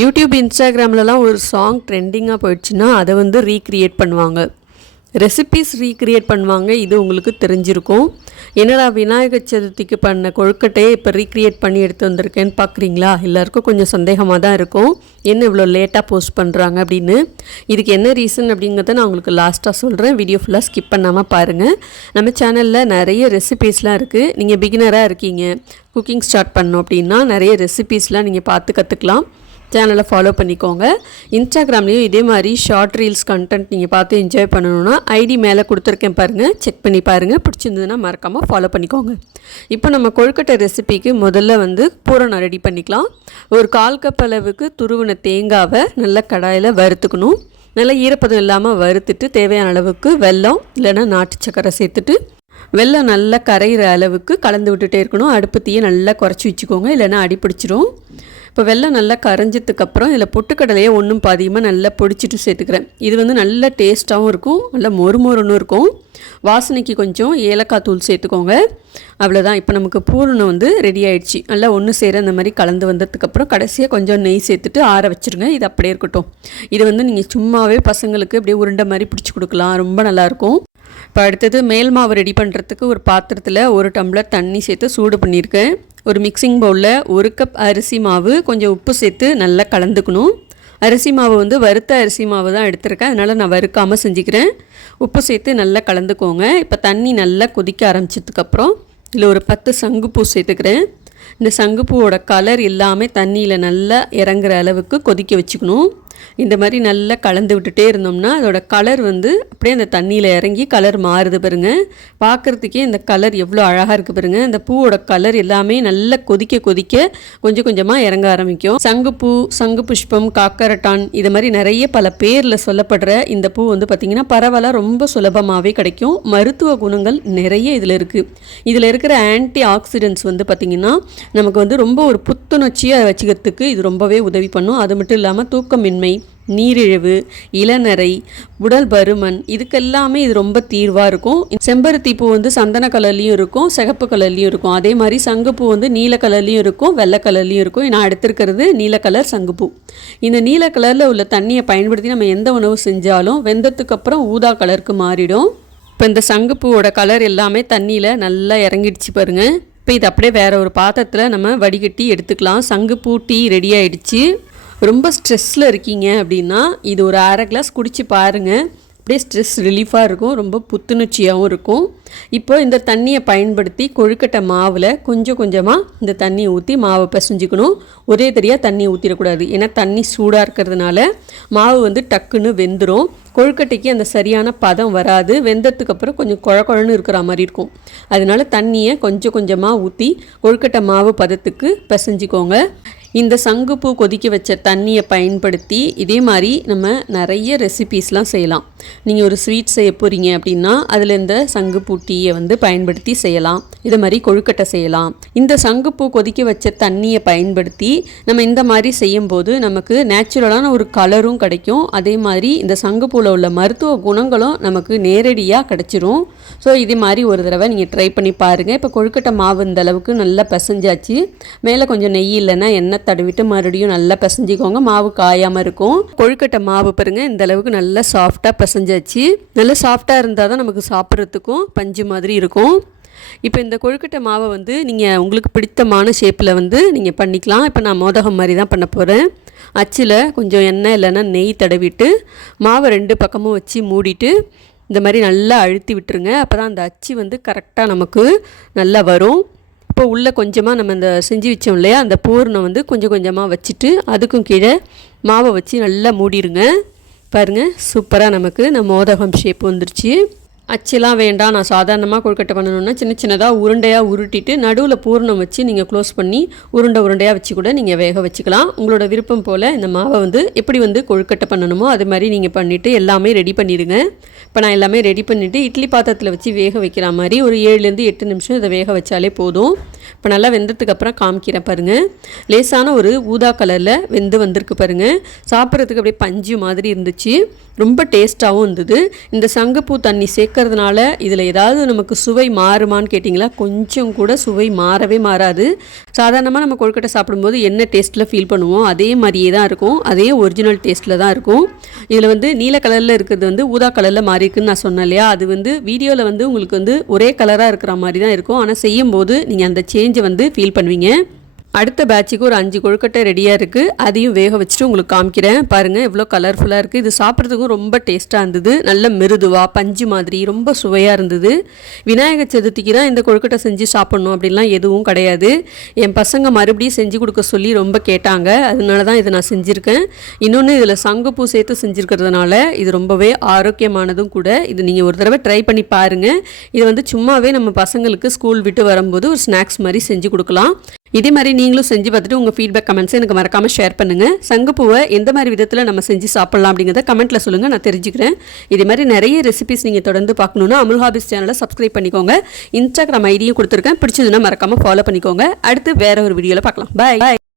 YouTube இன்ஸ்டாகிராம்லலாம் ஒரு song ட்ரெண்டிங்காக போயிடுச்சுன்னா அதை வந்து ரீக்ரியேட் பண்ணுவாங்க, ரெசிபீஸ் ரீக்ரியேட் பண்ணுவாங்க. இது உங்களுக்கு தெரிஞ்சிருக்கும். என்னடா விநாயகர் சதுர்த்திக்கு பண்ண கொழுக்கட்டையே இப்போ ரீக்ரியேட் பண்ணி எடுத்து வந்திருக்கேன்னு பார்க்குறீங்களா? எல்லாருக்கும் கொஞ்சம் சந்தேகமாக தான் இருக்கும், என்ன இவ்வளோ லேட்டாக போஸ்ட் பண்ணுறாங்க அப்படின்னு. இதுக்கு என்ன ரீசன் அப்படிங்கிறத நான் உங்களுக்கு லாஸ்ட்டாக சொல்கிறேன். வீடியோ ஃபுல்லாக ஸ்கிப் பண்ணாமல் பாருங்கள். நம்ம சேனலில் நிறைய ரெசிபீஸ்லாம் இருக்குது. நீங்கள் பிகினராக இருக்கீங்க, குக்கிங் ஸ்டார்ட் பண்ணோம் அப்படின்னா நிறைய ரெசிபீஸ்லாம் நீங்கள் பார்த்து கற்றுக்கலாம். சேனலை ஃபாலோ பண்ணிக்கோங்க. இன்ஸ்டாகிராம்லேயும் இதே மாதிரி ஷார்ட் ரீல்ஸ் கண்டென்ட் நீங்கள் பார்த்து என்ஜாய் பண்ணணுன்னா ஐடி மேலே கொடுத்துருக்கேன் பாருங்கள், செக் பண்ணி பாருங்கள். பிடிச்சிருந்ததுன்னா மறக்காமல் ஃபாலோ பண்ணிக்கோங்க. இப்போ நம்ம கொழுக்கட்டை ரெசிபிக்கு முதல்ல வந்து பூரணம் ரெடி பண்ணிக்கலாம். ஒரு 1/4 கப் அளவுக்கு துருவின தேங்காவை நல்லா கடாயில் வறுத்துக்கணும். நல்லா ஈரப்பதம் இல்லாமல் வறுத்துட்டு தேவையான அளவுக்கு வெல்லம் இல்லைன்னா நாட்டு சக்கரை சேர்த்துட்டு வெல்லம் நல்லா கரைகிற அளவுக்கு கலந்து விட்டுட்டே இருக்கணும். அடுப்பு தீயை நல்லா குறைச்சி வச்சுக்கோங்க, இல்லைன்னா அடி பிடிச்சிரும். இப்போ வெல்லம் நல்லா கரைஞ்சதுக்கப்புறம் இதில் பொட்டுக்கடலையே ஒன்றும் பாதியமாக நல்லா பொடிச்சிட்டு சேர்த்துக்கிறேன். இது வந்து நல்ல டேஸ்ட்டாகவும் இருக்கும், நல்லா மொறுமொறுன்னு இருக்கும். வாசனைக்கு கொஞ்சம் ஏலக்காய் தூள் சேர்த்துக்கோங்க. அவ்வளோதான். இப்போ நமக்கு பூரணம் வந்து ரெடி ஆகிடுச்சு. நல்லா ஒன்று சேர அந்த மாதிரி கலந்து வந்ததுக்கப்புறம் கடைசியாக கொஞ்சம் நெய் சேர்த்துட்டு ஆற வச்சுருங்க. இது அப்படியே இருக்கட்டும். இது வந்து நீங்கள் சும்மாவே பசங்களுக்கு அப்படியே உருண்டை மாதிரி பிடிச்சி கொடுக்கலாம், ரொம்ப நல்லாயிருக்கும். இப்போ அடுத்தது மேல் மாவு ரெடி பண்ணுறதுக்கு ஒரு பாத்திரத்தில் 1 டம்ளர் தண்ணி சேர்த்து சூடு பண்ணியிருக்கேன். ஒரு மிக்சிங் பவுலில் 1 கப் அரிசி மாவு கொஞ்சம் உப்பு சேர்த்து நல்லா கலந்துக்கணும். அரிசி மாவு வந்து வறுத்த அரிசி மாவு தான் எடுத்திருக்கேன், அதனால் நான் வறுக்காமல் செஞ்சுக்கிறேன். உப்பு சேர்த்து நல்லா கலந்துக்கோங்க. இப்போ தண்ணி நல்லா கொதிக்க ஆரம்பிச்சதுக்கப்புறம் இதில் ஒரு 10 சங்குப்பூ சேர்த்துக்கிறேன். இந்த சங்குப்பூவோட கலர் எல்லாமே தண்ணியில் நல்லா இறங்குற அளவுக்கு கொதிக்க வச்சுக்கணும். இந்த மாதிரி நல்லா கலந்து விட்டுட்டே இருந்தோம்னா அதோட கலர் வந்து அப்படியே அந்த தண்ணியில் இறங்கி கலர் மாறுது பாருங்கள். பார்க்குறதுக்கே இந்த கலர் எவ்வளோ அழகாக இருக்குது பாருங்கள். அந்த பூவோட கலர் எல்லாமே நல்லா கொதிக்க கொதிக்க கொஞ்சம் கொஞ்சமாக இறங்க ஆரம்பிக்கும். சங்குப்பூ, சங்கு புஷ்பம், காக்கரட்டான், இது மாதிரி நிறைய பல பேரில் சொல்லப்படுற இந்த பூ வந்து பார்த்திங்கன்னா பரவலாக ரொம்ப சுலபமாகவே கிடைக்கும். மருத்துவ குணங்கள் நிறைய இதில் இருக்குது. இதில் இருக்கிற ஆன்டி ஆக்சிடென்ட்ஸ் வந்து பார்த்திங்கன்னா நமக்கு வந்து ரொம்ப ஒரு புத்துணர்ச்சியாக வச்சுக்கிறதுக்கு இது ரொம்பவே உதவி பண்ணும். அது மட்டும் இல்லாமல் தூக்கமின்மை, நீரிழிவு, இளநரை, உடல் பருமன், இதுக்கெல்லாமே இது ரொம்ப தீர்வாக இருக்கும். செம்பருத்தி பூ வந்து சந்தன கலர்லேயும் இருக்கும், சிகப்பு கலர்லேயும் இருக்கும். அதே மாதிரி சங்குப்பூ வந்து நீல கலர்லேயும் இருக்கும், வெள்ளை கலர்லேயும் இருக்கும். நான் எடுத்திருக்கிறது நீல கலர் சங்குப்பூ. இந்த நீல கலரில் உள்ள தண்ணியை பயன்படுத்தி நம்ம எந்த உணவு செஞ்சாலும் வெந்ததுக்கு அப்புறம் ஊதா கலருக்கு மாறிடும். இப்போ இந்த சங்குப்பூவோட கலர் எல்லாமே தண்ணியில் நல்லா இறங்கிடுச்சு பாருங்கள். இப்போ இது அப்படியே வேறு ஒரு பாத்திரத்தில் நம்ம வடிகட்டி எடுத்துக்கலாம். சங்குப்பூ டீ ரெடி ஆகிடுச்சு. ரொம்ப ஸ்ட்ரெஸ்ஸில் இருக்கீங்க அப்படின்னா இது ஒரு 1/2 கிளாஸ் குடிச்சு பாருங்கள். அப்படியே ஸ்ட்ரெஸ் ரிலீஃபாக இருக்கும், ரொம்ப புத்துணர்ச்சியாகவும் இருக்கும். இப்போ இந்த தண்ணியை பயன்படுத்தி கொழுக்கட்டை மாவில் கொஞ்சம் கொஞ்சமாக இந்த தண்ணியை ஊற்றி மாவை பிசைஞ்சிக்கணும். ஒரே தெரியாக தண்ணியை ஊற்றிடக்கூடாது, ஏன்னா தண்ணி சூடாக இருக்கிறதுனால மாவு வந்து டக்குன்னு வெந்துடும். கொழுக்கட்டைக்கு அந்த சரியான பதம் வராது. வெந்ததுக்கு அப்புறம் கொஞ்சம் குழன்னு இருக்கிற மாதிரி இருக்கும். அதனால தண்ணியை கொஞ்சம் கொஞ்சமாக ஊற்றி கொழுக்கட்டை மாவு பதத்துக்கு பிசைஞ்சிக்கோங்க. இந்த சங்குப்பூ கொதிக்க வச்ச தண்ணியை பயன்படுத்தி இதே மாதிரி நம்ம நிறைய ரெசிபீஸ்லாம் செய்யலாம். நீங்கள் ஒரு ஸ்வீட் செய்ய போகிறீங்க அப்படின்னா அதில் இந்த சங்குப்பூ டீயை வந்து பயன்படுத்தி செய்யலாம். இதை மாதிரி கொழுக்கட்டை செய்யலாம். இந்த சங்குப்பூ கொதிக்க வச்ச தண்ணியை பயன்படுத்தி நம்ம இந்த மாதிரி செய்யும்போது நமக்கு நேச்சுரலான ஒரு கலரும் கிடைக்கும். அதே மாதிரி இந்த சங்குப்பூவில் உள்ள மருத்துவ குணங்களும் நமக்கு நேரடியாக கிடைச்சிரும். ஸோ இதே மாதிரி ஒரு தடவை நீங்கள் ட்ரை பண்ணி பாருங்கள். இப்போ கொழுக்கட்டை மாவு இந்த அளவுக்கு நல்லா பிசைஞ்சாச்சு. மேலே கொஞ்சம் நெய் இல்லைன்னா எண்ணெய் தடவிட்டு மறுபடியும் நல்லா பிசைஞ்சிக்கோங்க, மாவு காயாமல் இருக்கும். கொழுக்கட்டை மாவு பாருங்கள், இந்த அளவுக்கு நல்லா சாஃப்டாக பிசைஞ்சாச்சு. நல்லா சாஃப்டாக இருந்தால் தான் நமக்கு சாப்பிட்றதுக்கும் பஞ்சு மாதிரி இருக்கும். இப்போ இந்த கொழுக்கட்டை மாவை வந்து நீங்கள் உங்களுக்கு பிடித்தமான ஷேப்பில் வந்து நீங்கள் பண்ணிக்கலாம். இப்போ நான் மோதகம் மாதிரி தான் பண்ண போகிறேன். அச்சில் கொஞ்சம் எண்ணெய் இல்லைன்னா நெய் தடவிட்டு மாவை 2 பக்கமும் வச்சு மூடிட்டு இந்த மாதிரி நல்லா அழுத்தி விட்டுருங்க. அப்போ தான் அந்த அச்சு வந்து கரெக்டாக நமக்கு நல்லா வரும். இப்போ உள்ளே கொஞ்சமாக நம்ம இந்த செஞ்சு வச்சோம் இல்லையா, அந்த பூரணம் வந்து கொஞ்சம் கொஞ்சமாக வச்சுட்டு அதுக்கும் கீழே மாவை வச்சு நல்லா மூடிடுங்க. பாருங்கள், சூப்பராக நமக்கு நம்ம மோதகம் ஷேப் வந்துருச்சு. அச்செல்லாம் வேண்டாம், நான் சாதாரணமாக கொழுக்கட்டை பண்ணணுன்னா சின்ன சின்னதாக உருண்டையாக உருட்டிட்டு நடுவில் பூரணம் வச்சு நீங்கள் க்ளோஸ் பண்ணி உருண்டையாக வச்சு கூட நீங்கள் வேக வச்சுக்கலாம். உங்களோட விருப்பம் போல் இந்த மாவை வந்து எப்படி வந்து கொழுக்கட்டை பண்ணணுமோ அது மாதிரி நீங்கள் பண்ணிவிட்டு எல்லாமே ரெடி பண்ணிடுங்க. இப்போ நான் எல்லாமே ரெடி பண்ணிவிட்டு இட்லி பாத்திரத்தில் வச்சு வேக வைக்கிற மாதிரி ஒரு 7லேருந்து 8 நிமிஷம் இதை வேக வச்சாலே போதும். இப்போ நல்லா வெந்ததுக்கு அப்புறம் காமிக்கிறேன் பாருங்கள். லேசான ஒரு ஊதா கலரில் வெந்து வந்திருக்கு பாருங்கள். சாப்பிட்றதுக்கு அப்படியே பஞ்சு மாதிரி இருந்துச்சு, ரொம்ப டேஸ்ட்டாகவும் இருந்தது. இந்த சங்குப்பூ தண்ணி சேர்க்க இருக்கிறதுனால இதில் ஏதாவது நமக்கு சுவை மாறுமான்னு கேட்டிங்களா, கொஞ்சம் கூட சுவை மாறவே மாறாது. சாதாரணமாக நம்ம கொழுக்கட்டை சாப்பிடும்போது என்ன டேஸ்ட்டில் ஃபீல் பண்ணுவோம் அதே மாதிரியே தான் இருக்கும், அதே ஒரிஜினல் டேஸ்ட்டில் தான் இருக்கும். இதில் வந்து நீல கலரில் இருக்கிறது வந்து ஊதா கலரில் மாறி இருக்குன்னு நான் சொன்னேன் இல்லையா, அது வந்து வீடியோவில் வந்து உங்களுக்கு வந்து ஒரே கலராக இருக்கிற மாதிரி தான் இருக்கும். ஆனால் செய்யும்போது நீங்கள் அந்த சேஞ்சை வந்து ஃபீல் பண்ணுவீங்க. அடுத்த பேட்சுக்கு ஒரு 5 கொழுக்கட்டை ரெடியாக இருக்குது. அதையும் வேக வச்சுட்டு உங்களுக்கு காமிக்கிறேன். பாருங்கள் எவ்வளோ கலர்ஃபுல்லாக இருக்குது. இது சாப்பிட்றதுக்கும் ரொம்ப டேஸ்ட்டாக இருந்தது. நல்ல மிருதுவாக பஞ்சு மாதிரி ரொம்ப சுவையாக இருந்தது. விநாயகர் சதுர்த்திக்கு தான் இந்த கொழுக்கட்டை செஞ்சு சாப்பிட்ணும் அப்படின்லாம் எதுவும் கிடையாது. என் பசங்க மறுபடியும் செஞ்சு கொடுக்க சொல்லி ரொம்ப கேட்டாங்க, அதனால தான் இதை நான் செஞ்சுருக்கேன். இன்னொன்று இதில் சங்குப்பூ சேர்த்து செஞ்சுருக்கிறதுனால இது ரொம்பவே ஆரோக்கியமானதும் கூட. இது நீங்கள் ஒரு தடவை ட்ரை பண்ணி பாருங்கள். இது வந்து சும்மாவே நம்ம பசங்களுக்கு ஸ்கூல் விட்டு வரும்போது ஒரு ஸ்நாக்ஸ் மாதிரி செஞ்சு கொடுக்கலாம். இதே மாதிரி நீங்களும் செஞ்சு பார்த்துட்டு உங்கள் ஃபீட்பேக் கமெண்ட்ஸை எனக்கு மறக்காமல் ஷேர் பண்ணுங்கள். சங்குப்பூவை எந்த மாதிரி விதத்தில் நம்ம செஞ்சு சாப்பிட்லாம் அப்படிங்கிறத கமெண்ட்டில் சொல்லுங்கள், நான் தெரிஞ்சுக்கிறேன். இதே மாதிரி நிறைய ரெசிபிஸ் நீங்கள் தொடர்ந்து பார்க்கணுன்னா அமுல் ஹாபிஸ் சேனலை சப்ஸ்கிரைப் பண்ணிக்கோங்க. இன்ஸ்டாகிராம் ஐடியும் கொடுத்துருக்கேன், பிடிச்சதுன்னா மறக்காமல் ஃபாலோ பண்ணிக்கோங்க. அடுத்து வேறு ஒரு வீடியோவில் பார்க்கலாம். பாய்.